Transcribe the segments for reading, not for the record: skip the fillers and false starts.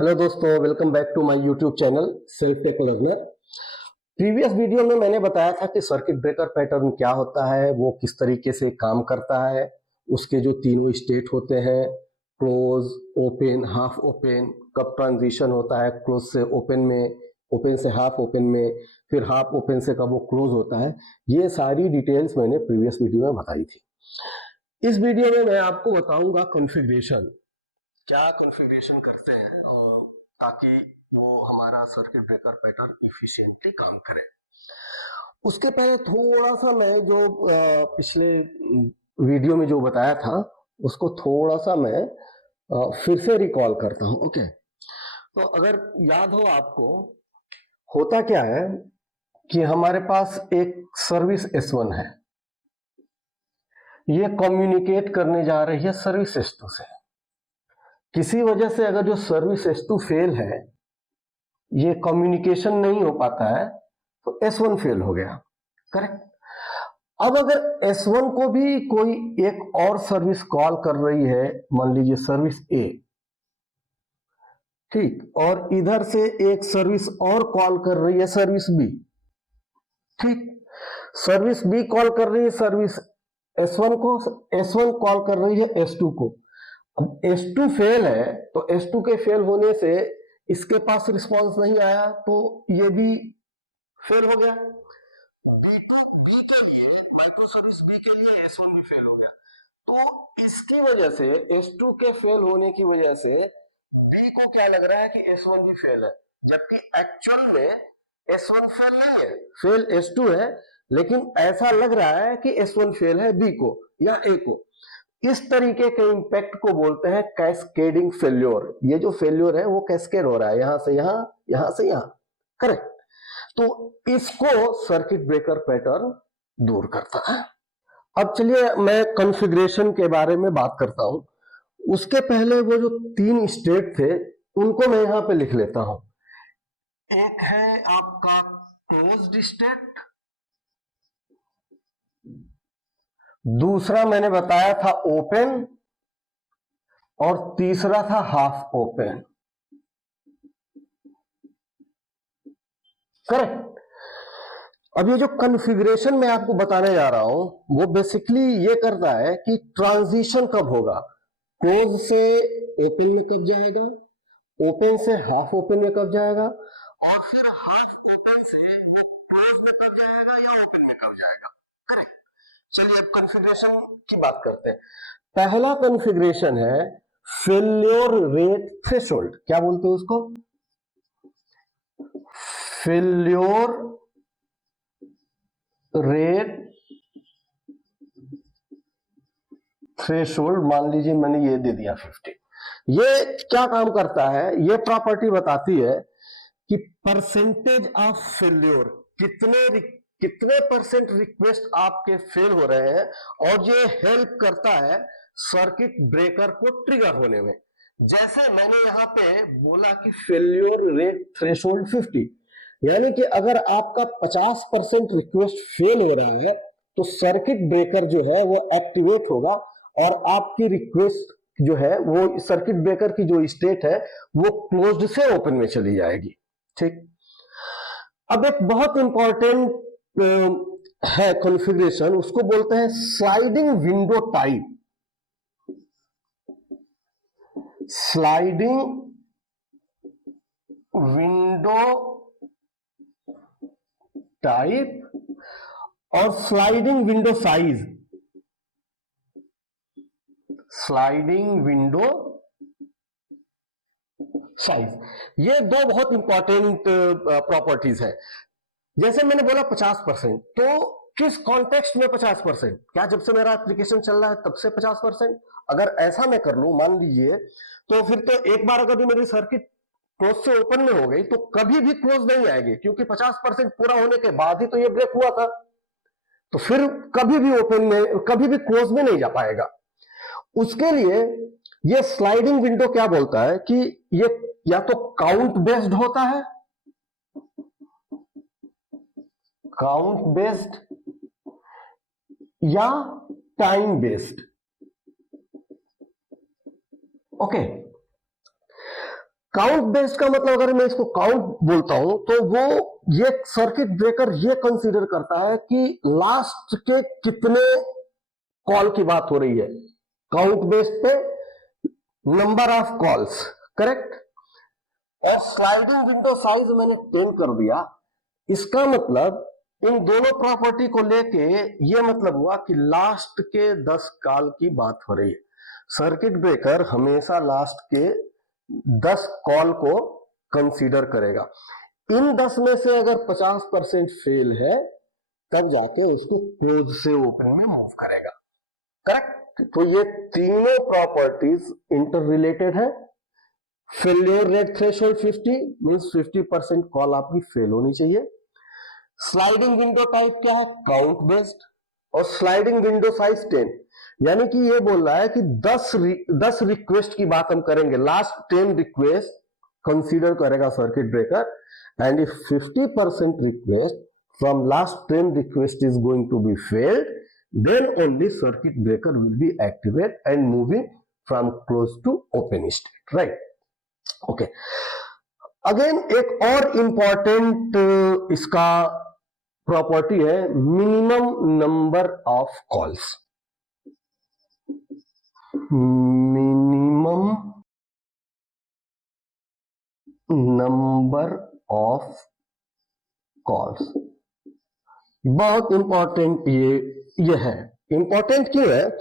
Hello दोस्तों, welcome back to my YouTube channel self tech learner. Previous video में मैंने बताया था कि सर्किट ब्रेकर पैटर्न क्या होता है, वो किस तरीके से काम करता है, उसके जो तीनों स्टेट होते हैं, क्लोज, ओपन, हाफ ओपन, कब ट्रांजिशन होता है क्लोज से ओपन में, ओपन से हाफ ओपन में, फिर हाफ ओपन से कब वो क्लोज होता है। ये सारी डिटेल्स मैंने प्रीवियस वीडियो में बताई थी। इस वीडियो में मैं आपको बताऊंगा कॉन्फ़िगरेशन, क्या कॉन्फ़िगरेशन करते हैं ताकि वो हमारा सर्किट ब्रेकर पैटर्न इफिशिएंटली काम करे। उसके पहले थोड़ा सा मैं जो पिछले वीडियो में जो बताया था उसको थोड़ा सा मैं फिर से रिकॉल करता हूं। ओके, तो अगर याद हो आपको, होता क्या है कि हमारे पास एक सर्विस S1 है, ये कम्युनिकेट करने जा रही है सर्विस S2 से। किसी वजह से अगर जो सर्विस S2 फेल है, ये कम्युनिकेशन नहीं हो पाता है, तो S1 फेल हो गया। करेक्ट। अब अगर S1 को भी कोई एक और सर्विस कॉल कर रही है, मान लीजिए सर्विस A, ठीक, और इधर से एक सर्विस और कॉल कर रही है सर्विस B, ठीक, सर्विस B कॉल कर रही है सर्विस S1 को, S1 कॉल कर रही है S2 को। अब S2 फेल है, तो S2 के फेल होने से इसके पास रिस्पांस नहीं आया, तो ये भी फेल हो गया। बी के लिए, माइक्रो सर्विस बी के लिए S1 भी फेल हो गया। तो इसकी वजह से, S2 के फेल होने की वजह से बी को क्या लग रहा है कि S1 भी फेल है, जबकि एक्चुअल में S1 फेल नहीं है, फेल S2 है, लेकिन ऐसा लग रहा है कि S1 फेल है बी को या ए को। इस तरीके के इंपैक्ट को बोलते हैं कैस्केडिंग फेल्योर। ये जो फेल्योर है वो कैस्केड हो रहा है, यहां से यहां, यहां से यहां। करेक्ट। तो इसको सर्किट ब्रेकर पैटर्न दूर करता है। अब चलिए मैं कॉन्फ़िगरेशन के बारे में बात करता हूं। उसके पहले वो जो तीन स्टेट थे उनको मैं यहां पे लिख लेता हूं। एक है आपका क्लोज्ड स्टेट, दूसरा मैंने बताया था ओपन, और तीसरा था हाफ ओपन। करेक्ट। अब ये जो कॉन्फ़िगरेशन मैं आपको बताने जा रहा हूं वो बेसिकली ये करता है कि ट्रांजिशन कब होगा, क्लोज से ओपन में कब जाएगा, ओपन से हाफ ओपन में कब जाएगा, और फिर हाफ ओपन से वो क्लोज में कब जाएगा या ओपन में कब जाएगा। करेक्ट। चलिए अब कॉन्फ़िगरेशन की बात करते हैं। पहला कॉन्फ़िगरेशन है फेल्योर रेट थ्रेशोल्ड। क्या बोलते हैं उसको? Failure rate threshold. मान लीजिए मैंने ये दे दिया 50। ये क्या काम करता है, ये प्रॉपर्टी बताती है कि परसेंटेज ऑफ फेल्योर, कितने परसेंट रिक्वेस्ट आपके फेल हो रहे हैं, और ये हेल्प करता है सर्किट ब्रेकर को ट्रिगर होने में। जैसे मैंने यहां पे बोला कि फेल्योर रेट थ्रेशोल्ड 50, यानी कि अगर आपका 50% रिक्वेस्ट फेल हो रहा है तो सर्किट ब्रेकर जो है वो एक्टिवेट होगा, और आपकी रिक्वेस्ट जो है वो सर्किट ब्रेकर की जो स्टेट है वो क्लोज्ड से ओपन में चली जाएगी। ठीक। अब एक बहुत इंपॉर्टेंट है कॉन्फ़िगरेशन, उसको बोलते हैं sliding window type. Sliding window type और sliding window size. Sliding window size, ये दो बहुत इंपॉर्टेंट प्रॉपर्टीज है। जैसे मैंने बोला 50%, तो किस कॉन्टेक्स्ट में 50%? क्या जब से मेरा एप्लीकेशन चल रहा है तब से 50%? अगर ऐसा मैं कर लूं, मान लीजिए, तो फिर तो एक बार अगर मेरी सर्किट क्लोज से ओपन में हो गई तो कभी भी क्लोज नहीं आएगी, क्योंकि 50% पूरा होने के बाद ही तो ये ब्रेक हुआ था। तो फिर कभी भी ओपन में, कभी भी क्लोज में नहीं जा पाएगा। उसके लिए ये स्लाइडिंग विंडो क्या बोलता है कि ये या तो काउंट बेस्ड होता है, काउंट बेस्ड, या time based. Okay. Count based का मतलब अगर मैं इसको काउंट बोलता हूं तो वो ये सर्किट ब्रेकर ये कंसीडर करता है कि लास्ट के कितने कॉल की बात हो रही है, काउंट बेस्ड पे नंबर ऑफ कॉल्स, करेक्ट। और स्लाइडिंग विंडो साइज मैंने 10 कर दिया। इसका मतलब इन दोनों प्रॉपर्टी को लेके ये मतलब हुआ कि लास्ट के 10 कॉल की बात हो रही है। सर्किट ब्रेकर हमेशा लास्ट के 10 कॉल को कंसीडर करेगा। इन 10 में से अगर 50% फेल है तब जाके उसको क्लोज से ओपन में मूव करेगा, करेक्ट। तो ये तीनों प्रॉपर्टीज इंटर रिलेटेड है। Failure rate threshold 50 means 50% call आपकी फेल होनी चाहिए। स्लाइडिंग विंडो टाइप क्या है, काउंट बेस्ड। और स्लाइडिंग विंडो साइज 10, यानी कि ये बोल रहा है कि 10 रिक्वेस्ट की बात हम करेंगे, लास्ट 10 रिक्वेस्ट कंसीडर करेगा circuit breaker, and if 50% request from last 10 request is going to be failed, then only circuit breaker will be activate and moving from close to open state, right? Okay. Again एक और important इसका property है minimum number of calls. Minimum number of calls बहुत important ये है। Important क्यों है,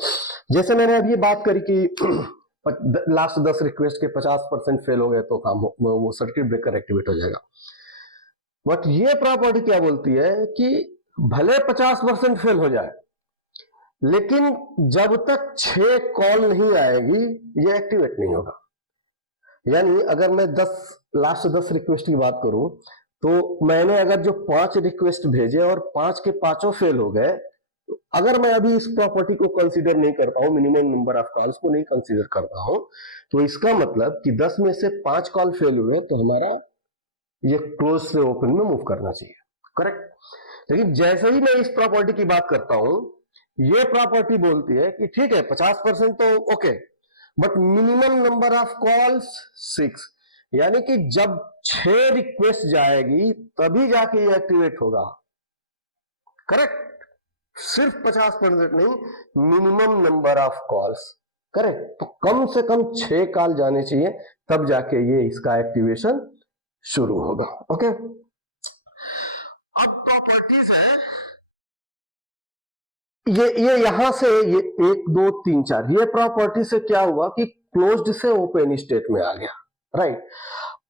जैसे मैंने अभी बात करी कि लास्ट 10 रिक्वेस्ट के 50% फेल हो गए तो काम वो सर्किट ब्रेकर एक्टिवेट हो जाएगा। बट ये प्रॉपर्टी क्या बोलती है कि भले 50% फेल हो जाए, लेकिन जब तक 6 कॉल नहीं आएगी ये एक्टिवेट नहीं होगा। यानी अगर मैं लास्ट 10 रिक्वेस्ट की बात करूं तो मैंने अगर जो 5 रिक्वेस्ट भेजे और 5 के 5 फेल हो गए, अगर मैं अभी इस प्रॉपर्टी को कंसीडर नहीं करता हूं, मिनिमम नंबर ऑफ कॉल्स को नहीं कंसीडर करता हूं, तो इसका मतलब कि 10 में से 5 कॉल फेल हुए तो हमारा ये क्लोज से ओपन में मूव करना चाहिए, करेक्ट। लेकिन जैसे ही मैं इस प्रॉपर्टी की बात करता हूं, ये प्रॉपर्टी बोलती है कि ठीक है 50% तो okay, but minimum number of calls 6, यानी कि जब 6 रिक्वेस्ट जाएगी तभी जाके ये एक्टिवेट होगा, करेक्ट। सिर्फ 50% नहीं, minimum number of calls, correct. तो कम से कम 6 कॉल जाने चाहिए तब जाके ये इसका एक्टिवेशन शुरू होगा, ओके। अब प्रॉपर्टीज है ये यहां से ये 1 2 3 4 ये प्रॉपर्टी से क्या हुआ कि क्लोज्ड से ओपन स्टेट में आ गया, राइट।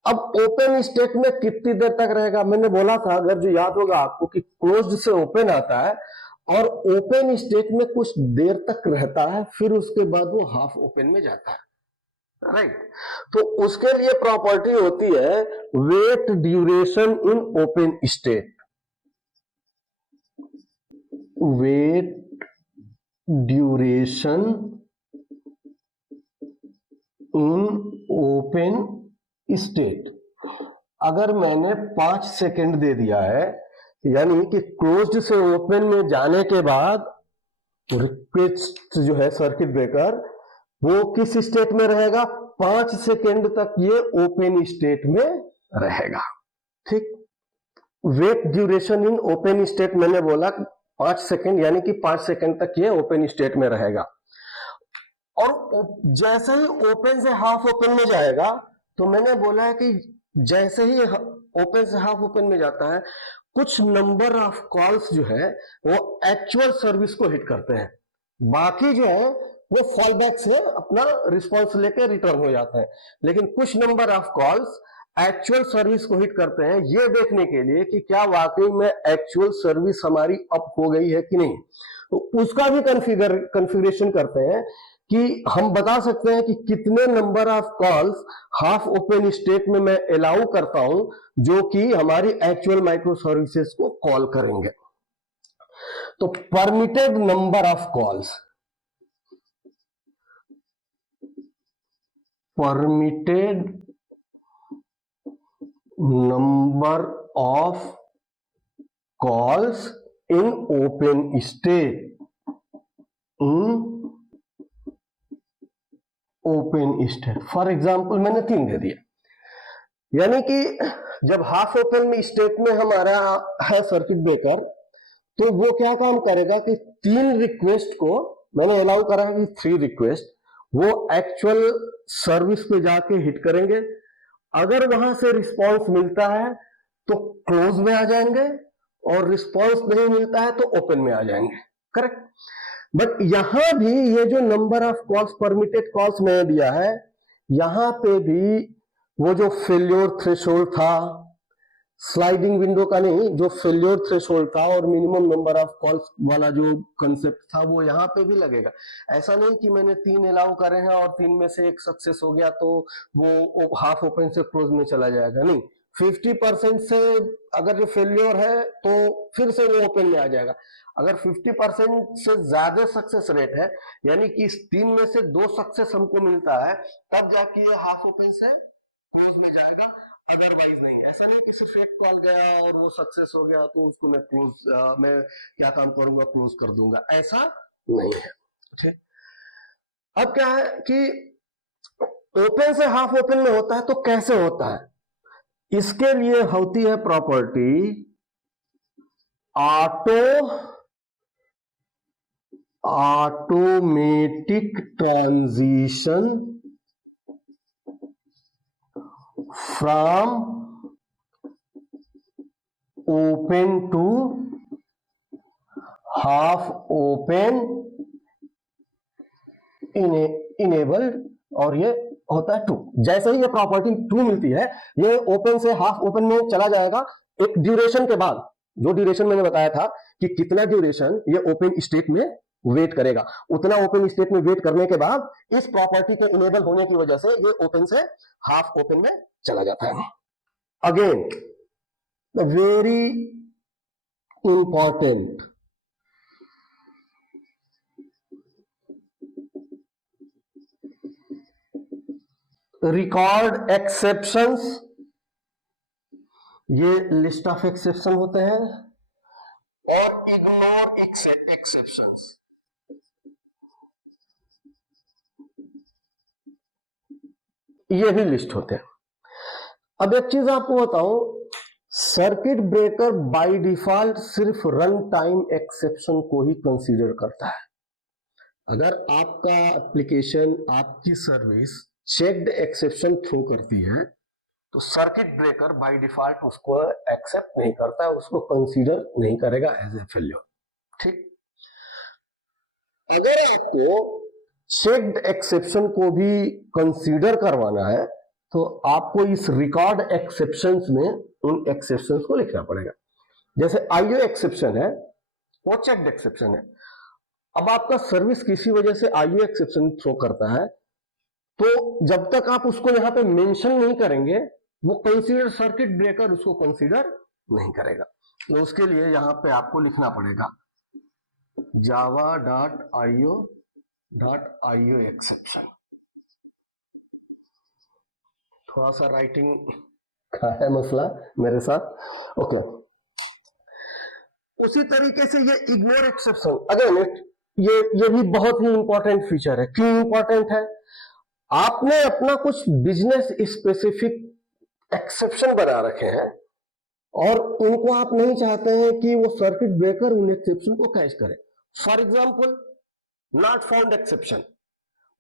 अब ओपन स्टेट में कितनी देर तक रहेगा, मैंने बोला था अगर जो याद होगा आपको कि क्लोज्ड से ओपन आता है और ओपन स्टेट में कुछ देर तक रहता है, फिर उसके बाद वो हाफ ओपन में जाता है, राइट। तो उसके लिए प्रॉपर्टी होती है wait duration in open state. Wait duration in open state. अगर मैंने 5 सेकेंड दे दिया है, यानी कि क्लोज्ड से ओपन में जाने के बाद रिक्वेस्ट जो है सर्किट ब्रेकर वो किस स्टेट में रहेगा, 5 सेकेंड तक ये ओपन स्टेट में रहेगा, ठीक। Wait duration in open state मैंने बोला 5 सेकेंड, यानी कि 5 सेकेंड तक ये ओपन स्टेट में रहेगा। और जैसे ही ओपन से हाफ ओपन में जाएगा, तो मैंने बोला है कि जैसे ही ओपन से हाफ ओपन में जाता है, कुछ नंबर ऑफ कॉल्स जो है वो एक्चुअल सर्विस को हिट करते हैं, बाकी जो है वो फॉल बैक से अपना रिस्पॉन्स लेके रिटर्न हो जाता है। लेकिन कुछ number of calls actual service को हिट करते हैं, ये देखने के लिए कि क्या वाकई में एक्चुअल सर्विस हमारी अप हो गई है कि नहीं। तो उसका भी कॉन्फ़िगरेशन करते हैं कि हम बता सकते हैं कि कितने number of calls half open state में मैं अलाउ करता हूं जो कि हमारी एक्चुअल माइक्रो सर्विसेज को कॉल करेंगे। तो permitted number of calls, permitted number of calls in open state, in open state. For example मैंने 3 दे दिया, यानी कि जब हाफ ओपन स्टेट में हमारा है सर्किट ब्रेकर, तो वो क्या काम करेगा कि 3 रिक्वेस्ट को मैंने अलाउ करा है कि 3 रिक्वेस्ट वो एक्चुअल सर्विस पे जाके हिट करेंगे। अगर वहां से रिस्पॉन्स मिलता है तो क्लोज में आ जाएंगे, और रिस्पॉन्स नहीं मिलता है तो ओपन में आ जाएंगे। करेक्ट। बट यहां भी ये जो number of calls, permitted calls मैंने दिया है, यहां पे भी वो जो फेल्योर थ्रेशोल्ड था, स्लाइडिंग विंडो का नहीं, जो फेल्योर थ्रेशोल्ड था और मिनिमम नंबर ऑफ कॉल्स वाला जो कंसेप्ट था, वो यहाँ पे भी लगेगा। ऐसा नहीं कि मैंने 3 अलाउ करे हैं और 3 में से एक सक्सेस हो गया तो वो हाफ ओपन से क्लोज में चला जाएगा, नहीं। 50% से अगर जो फेल्योर है तो फिर से वो ओपन में आ जाएगा। अगर 50% से ज्यादा सक्सेस रेट है, यानी कि इस 3 में से 2 सक्सेस हमको मिलता है, तब जाके ये हाफ ओपन से क्लोज में जाएगा, अदरवाइज नहीं। ऐसा नहीं कि सिर्फ एक कॉल गया और वो सक्सेस हो गया तो उसको मैं क्लोज, मैं क्या काम करूंगा, क्लोज कर दूंगा, ऐसा नहीं है। ठीक। अब क्या है कि ओपन से हाफ ओपन में होता है तो कैसे होता है, इसके लिए होती है property automatic transition from open to half open enabled, और ये होता है ट्रू। जैसे ही ये प्रॉपर्टी ट्रू मिलती है, ये ओपन से हाफ ओपन में चला जाएगा एक ड्यूरेशन के बाद। जो ड्यूरेशन मैंने बताया था कि कितना ड्यूरेशन ये ओपन स्टेट में वेट करेगा, उतना ओपन स्टेट में वेट करने के बाद इस प्रॉपर्टी के इनेबल होने की वजह से ये ओपन से हाफ ओपन में चला जाता है। Again the very important record exceptions, ये लिस्ट ऑफ एक्सेप्शन होते हैं, और इग्नोर एक्सेप्शंस, ये भी लिस्ट होते हैं। अब एक चीज आपको बताऊं, सर्किट ब्रेकर बाय डिफॉल्ट सिर्फ रन टाइम एक्सेप्शन को ही कंसीडर करता है। अगर आपका एप्लीकेशन, आपकी सर्विस चेक्ड एक्सेप्शन थ्रो करती है तो सर्किट ब्रेकर बाय डिफॉल्ट उसको एक्सेप्ट नहीं करता है, उसको कंसीडर नहीं करेगा एज ए फेल्योर। ठीक। अगर आपको चेक्ड एक्सेप्शन को भी कंसीडर करवाना है तो आपको इस रिकॉर्ड एक्सेप्शंस में उन एक्सेप्शंस को लिखना पड़ेगा। जैसे आईओ एक्सेप्शन है, वो चेक्ड एक्सेप्शन है। अब आपका सर्विस किसी वजह से आईओ एक्सेप्शन थ्रो करता है, तो जब तक आप उसको यहां पे मेंशन नहीं करेंगे, वो कंसीडर, सर्किट ब्रेकर उसको कंसीडर नहीं करेगा। तो उसके लिए यहां पे आपको लिखना पड़ेगा java.io एक्सेप्शन। थोड़ा सा राइटिंग का है मसला मेरे साथ। ओके। उसी तरीके से ये इग्नोर एक्सेप्शन, अगेन ये भी बहुत ही इंपॉर्टेंट फीचर है। क्यों इंपॉर्टेंट है? आपने अपना कुछ बिजनेस स्पेसिफिक एक्सेप्शन बना रखे हैं और उनको आप नहीं चाहते हैं कि वो सर्किट ब्रेकर उन एक्सेप्शन को कैच करे। For example, not found exception.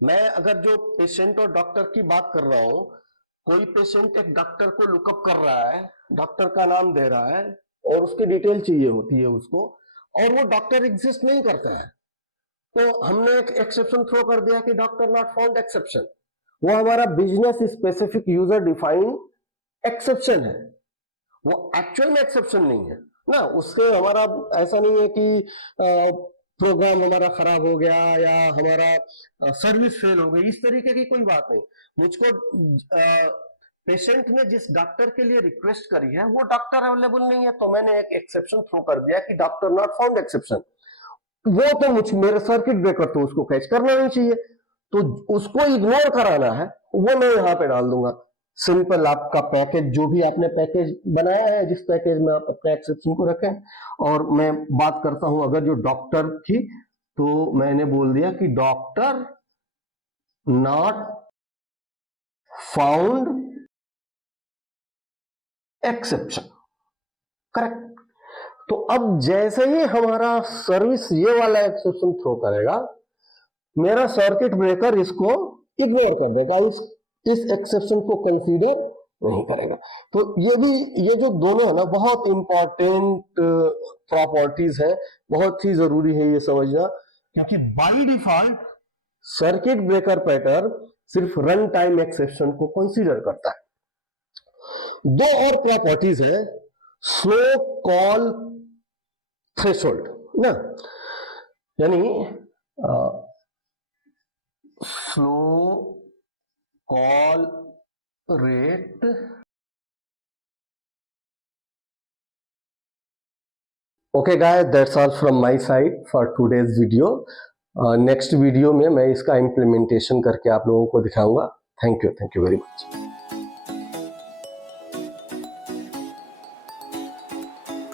मैं अगर जो पेशेंट और डॉक्टर की बात कर रहा हूं, कोई पेशेंट एक डॉक्टर को लुकअप कर रहा है, डॉक्टर का नाम दे रहा है और उसकी डिटेल चाहिए होती है उसको, और वो डॉक्टर एग्जिस्ट नहीं करता है, तो हमने एक एक्सेप्शन थ्रो कर दिया कि डॉक्टर नॉट फाउंड एक्सेप्शन। वो हमारा business specific user defined exception है, वो एक्चुअल में एक्सेप्शन नहीं है ना। उससे हमारा ऐसा नहीं है कि प्रोग्राम हमारा खराब हो गया या हमारा सर्विस फेल हो गई, इस तरीके की कोई बात नहीं। मुझको पेशेंट ने जिस डॉक्टर के लिए रिक्वेस्ट करी है वो डॉक्टर अवेलेबल नहीं है, तो मैंने एक एक्सेप्शन थ्रो कर दिया कि डॉक्टर नॉट फाउंड एक्सेप्शन। वो तो मुझ मेरे सर्किट ब्रेकर तो उसको कैच करना नहीं चाहिए, तो उसको इग्नोर कराना है, वो मैं यहां पे डाल दूंगा। सिंपल आपका पैकेज, जो भी आपने पैकेज बनाया है, जिस पैकेज में आप अपने एक्सेप्शन को रखें। और मैं बात करता हूं, अगर जो डॉक्टर थी तो मैंने बोल दिया कि doctor not found exception, correct. तो अब जैसे ही हमारा सर्विस ये वाला एक्सेप्शन थ्रो करेगा, मेरा सर्किट ब्रेकर इसको इग्नोर कर देगा, इस एक्सेप्शन को कंसीडर नहीं करेगा। तो ये जो दोनों है ना, बहुत इंपॉर्टेंट प्रॉपर्टीज है, बहुत ही जरूरी है ये समझना, क्योंकि by default circuit breaker pattern सिर्फ रन टाइम एक्सेप्शन को कंसीडर करता है। दो और प्रॉपर्टीज है, स्लो कॉल थ्रेशोल्ड ना, यानी slow call rate, okay guys, that's all from my side for today's video. Next video में मैं इसका इम्प्लीमेंटेशन करके आप लोगों को दिखाऊंगा। Thank you very much.